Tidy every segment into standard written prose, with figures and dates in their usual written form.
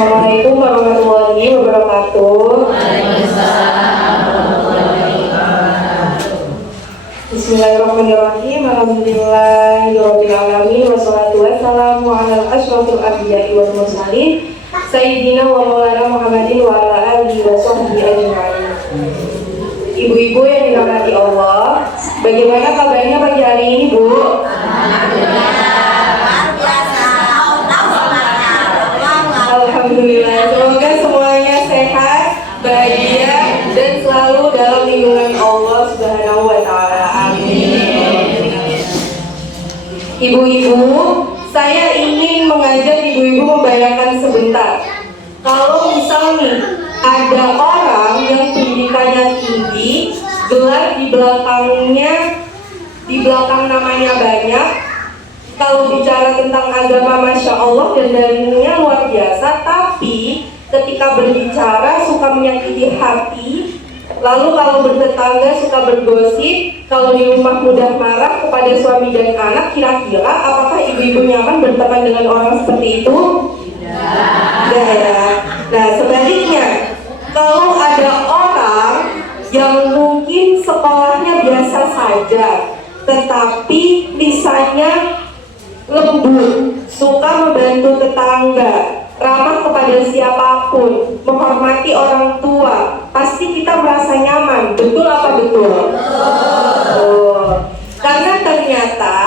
Assalamualaikum warahmatullahi wabarakatuh. Bismillahirrahmanirrahim. Alhamdulillahirabbil alamin wassalatu wassalamu ala asyrofil anbiya'i wal mursalin sayyidina wa maulana Muhammadin wa ala alihi wa sahbihi ajma'in. Ibu-ibu yang dirahmati Allah, bagaimana kabarnya pagi hari ini, Bu? Alhamdulillah, semoga semuanya sehat, bahagia, dan selalu dalam lindungan Allah Subhanahu wa Ta'ala. Amin. Ibu-ibu, saya ingin mengajak ibu-ibu membayangkan sebentar. Kalau misalnya ada orang yang pendidikannya tinggi, gelar di belakang namanya banyak. Kalau bicara tentang agama, Masya Allah, dan dalilnya luar biasa. Tapi ketika berbicara suka menyakiti hati. Lalu kalau bertetangga suka bergosip. Kalau di rumah mudah marah kepada suami dan anak. Kira-kira apakah ibu-ibu nyaman berteman dengan orang seperti itu? Tidak ya. Nah, sebaliknya, kalau ada orang yang mungkin sekolahnya biasa saja, tetapi lisannya lembut, suka membantu tetangga, ramah kepada siapapun, menghormati orang tua, pasti kita merasa nyaman. Betul apa betul? Karena ternyata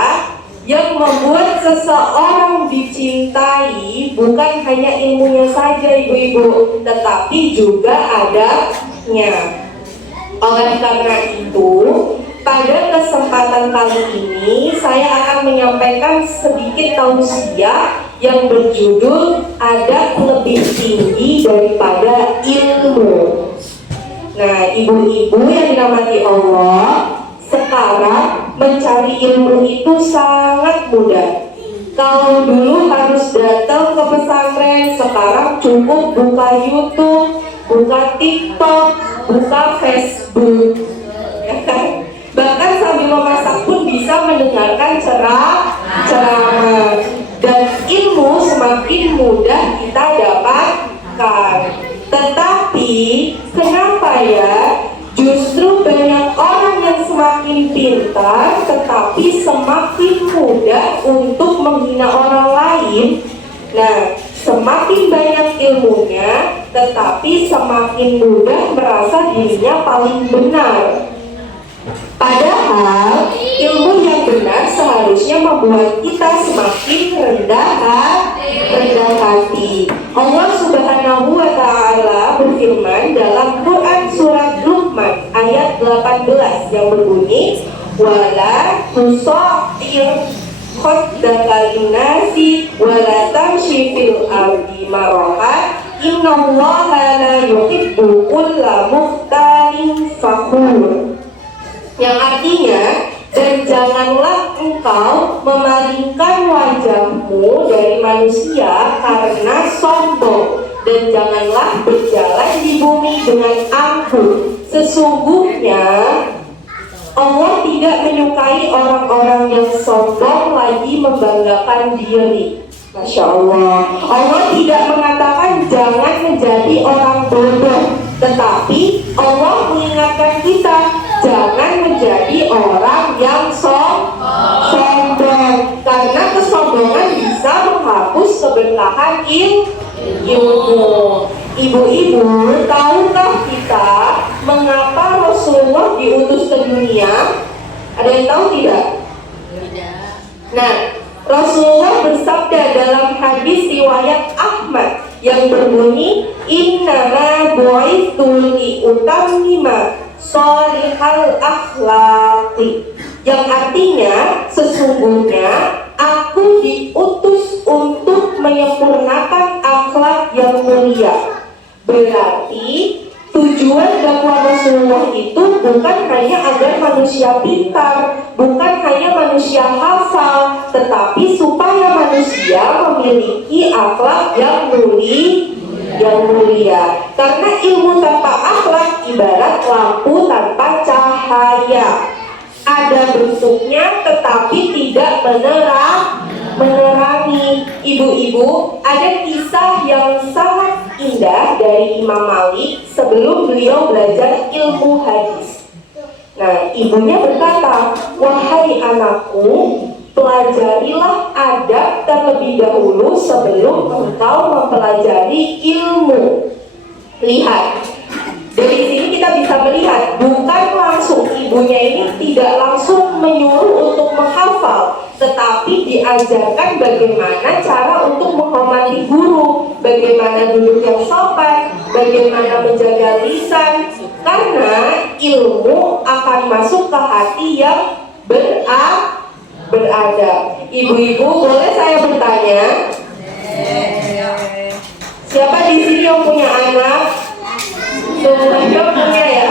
yang membuat seseorang dicintai bukan hanya ilmunya saja, ibu-ibu, tetapi juga adabnya. Oleh karena itu, pada kesempatan kali ini saya akan menyampaikan sedikit tausiah yang berjudul adab lebih tinggi daripada ilmu. Nah, ibu-ibu yang dirahmati Allah, sekarang mencari ilmu itu sangat mudah. Kalau dulu harus datang ke pesantren, sekarang cukup buka YouTube, buka TikTok, buka Facebook, ya kan? Bahkan sambil memasak pun bisa mendengarkan ceramah. Dan ilmu semakin mudah kita dapatkan. Tetapi kenapa ya justru banyak orang yang semakin pintar tetapi semakin mudah untuk menghina orang lain? Nah, semakin banyak ilmunya tetapi semakin mudah merasa dirinya paling benar. Padahal ilmu yang benar seharusnya membuat kita semakin rendah hati. Allah Subhanahu wa Ta'ala berfirman dalam Quran surat Luqman ayat 18 yang berbunyi, wala tusa'ir khaddaka linnasi wala tamshi fil ardi maraha innallaha la yuhibbu kulla mukhtalin fakhur. Yang artinya, dan janganlah engkau memalingkan wajahmu dari manusia karena sombong, dan janganlah berjalan di bumi dengan angkuh. Sesungguhnya Allah tidak menyukai orang-orang yang sombong lagi membanggakan diri. Masya Allah, Allah tidak mengatakan jangan menjadi orang bodoh, tetapi Allah mengingatkan kita jangan menjadi orang yang sombong, karena kesombongan bisa menghapus keberkahan ilmu. Ibu-ibu, tahukah kita mengapa Rasulullah diutus ke dunia? Ada yang tahu tidak? Nah, Rasulullah bersabda dalam hadis riwayat Ahmad yang berbunyi, innama bu'itsu li utammima sholihal akhlaqi, yang artinya sesungguhnya aku diutus untuk menyempurnakan akhlak yang mulia. Berarti tujuan dakwah Rasulullah itu bukan hanya agar manusia pintar, bukan hanya manusia hafal, tetapi supaya manusia memiliki akhlak yang mulia. Karena ilmu tanpa akhlak ibarat lampu tanpa cahaya. Ada bentuknya tetapi tidak menerangi. Ibu-ibu, ada kisah yang sangat dari Imam Malik sebelum beliau belajar ilmu hadis. Nah, ibunya berkata, "Wahai anakku, pelajarilah adab terlebih dahulu sebelum engkau mempelajari ilmu." Lihat, dari sini kita bisa melihat bukan langsung ibunya ini tidak langsung menyuruh untuk menghafal, tetapi diajarkan bagaimana cara untuk menghormati guru, bagaimana duduk yang sopan, bagaimana menjaga lisan, karena ilmu akan masuk ke hati yang beradab. Ibu-ibu, boleh saya bertanya? Siapa di sini yang punya anak? Semuanya punya ya.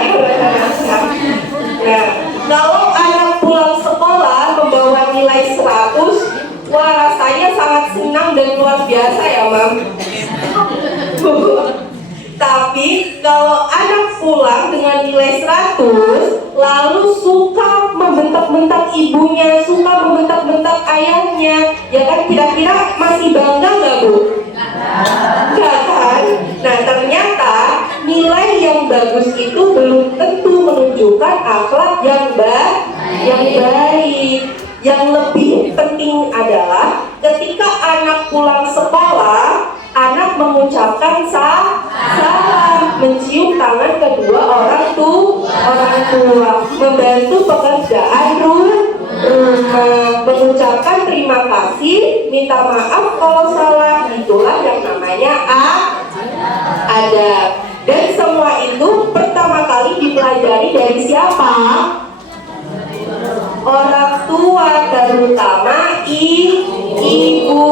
Nah, kalau anak pulang sekolah membawa nilai 100, wah rasanya sangat senang dan luar biasa ya, Mam. Tapi kalau anak pulang dengan nilai 100 lalu suka membentak-bentak ibunya, suka membentak-bentak ayahnya, ya kan, kira-kira masih bangga nggak, Bu? Enggak kan? Nah, ternyata nilai yang bagus itu belum tentu menunjukkan akhlak yang baik. Yang lebih penting adalah ketika anak pulang sekolah, anak mengucapkan salam, mencium tangan kedua orang tua, membantu pekerjaan rumah, mengucapkan terima kasih, minta maaf kalau salah. Itulah yang namanya adab. Dan semua itu pertama kali dipelajari dari siapa? Orang tua, terutama ibu.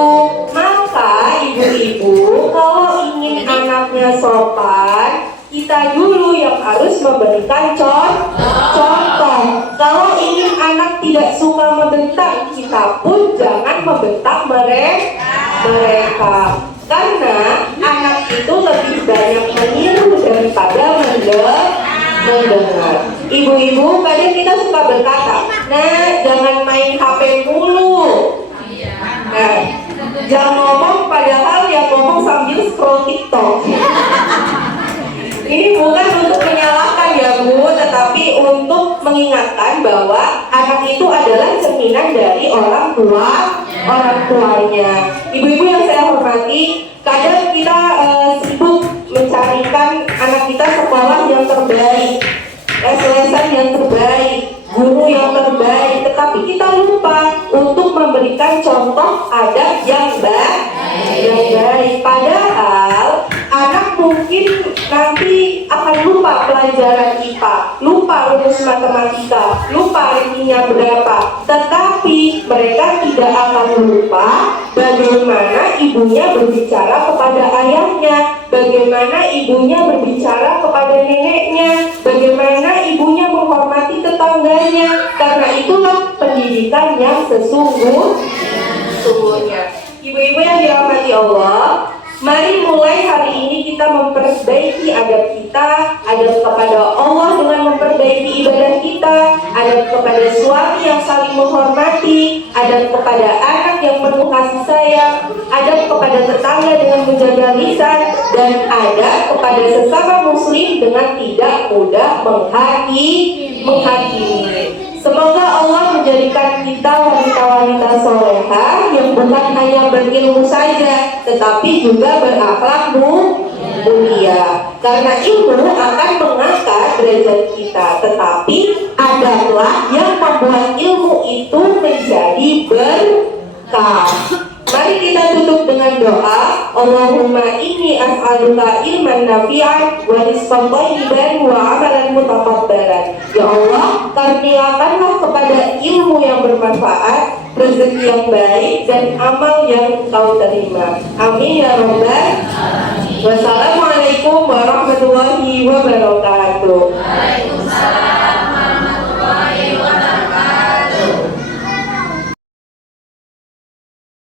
Maka ibu-ibu kalau ingin anaknya sopan, kita dulu yang harus memberikan contoh. Kalau ingin anak tidak suka membentak, kita pun jangan membentak mereka. Karena anak itu lebih banyak meniru daripada mendengar. Ibu-ibu, kadang kita suka berkata, "Nah, jangan main HP mulu." Nah, jangan ngomong padahal yang ngomong sambil scroll TikTok. Ini bukan untuk menyalahkan ya, Bu, tetapi untuk mengingatkan bahwa anak itu adalah cerminan dari orang tuanya. Ibu-ibu yang saya hormati, kadang kita sibuk mencarikan anak kita sekolah yang terbaik, les-lesan yang terbaik, guru yang terbaik, tetapi kita lupa untuk memberikan contoh adab yang baik. Padahal anak mungkin nanti akan lupa pelajaran IPA, lupa rumus matematika, lupa artinya berapa, tetapi mereka tidak akan lupa bagaimana ibunya berbicara kepada ayahnya, bagaimana ibunya berbicara kepada neneknya, bagaimana ibunya menghormati tetangganya. Karena itulah pendidikan yang sesungguhnya. Ibu-ibu yang dirahmati Allah, mari mulai hari ini kita memperbaiki adab kita, adab kepada Allah dengan memperbaiki ibadah kita, adab kepada suami yang saling menghormati, adab kepada anak yang penuh kasih sayang, adab kepada tetangga dengan menjaga lisan, dan adab kepada sesama muslim dengan tidak mudah menghakimi. Semoga Allah menjadikan kita wanita-wanita soleha yang bukan hanya berilmu saja, tetapi juga berakhlak mulia. Karena ilmu akan mengangkat derajat kita, tetapi adablah yang membuat ilmu itu menjadi berkah. Mari kita tutup dengan doa. Allahumma inni as'aluka ilman nafi'an wa rizqan thayyiban wa amalan mutaqabbalan. Ya Allah, karuniakanlah kepada ilmu yang bermanfaat, rezeki yang baik, dan amal yang Engkau terima. Amin ya rabbal alamin. Wassalamualaikum warahmatullahi wabarakatuh.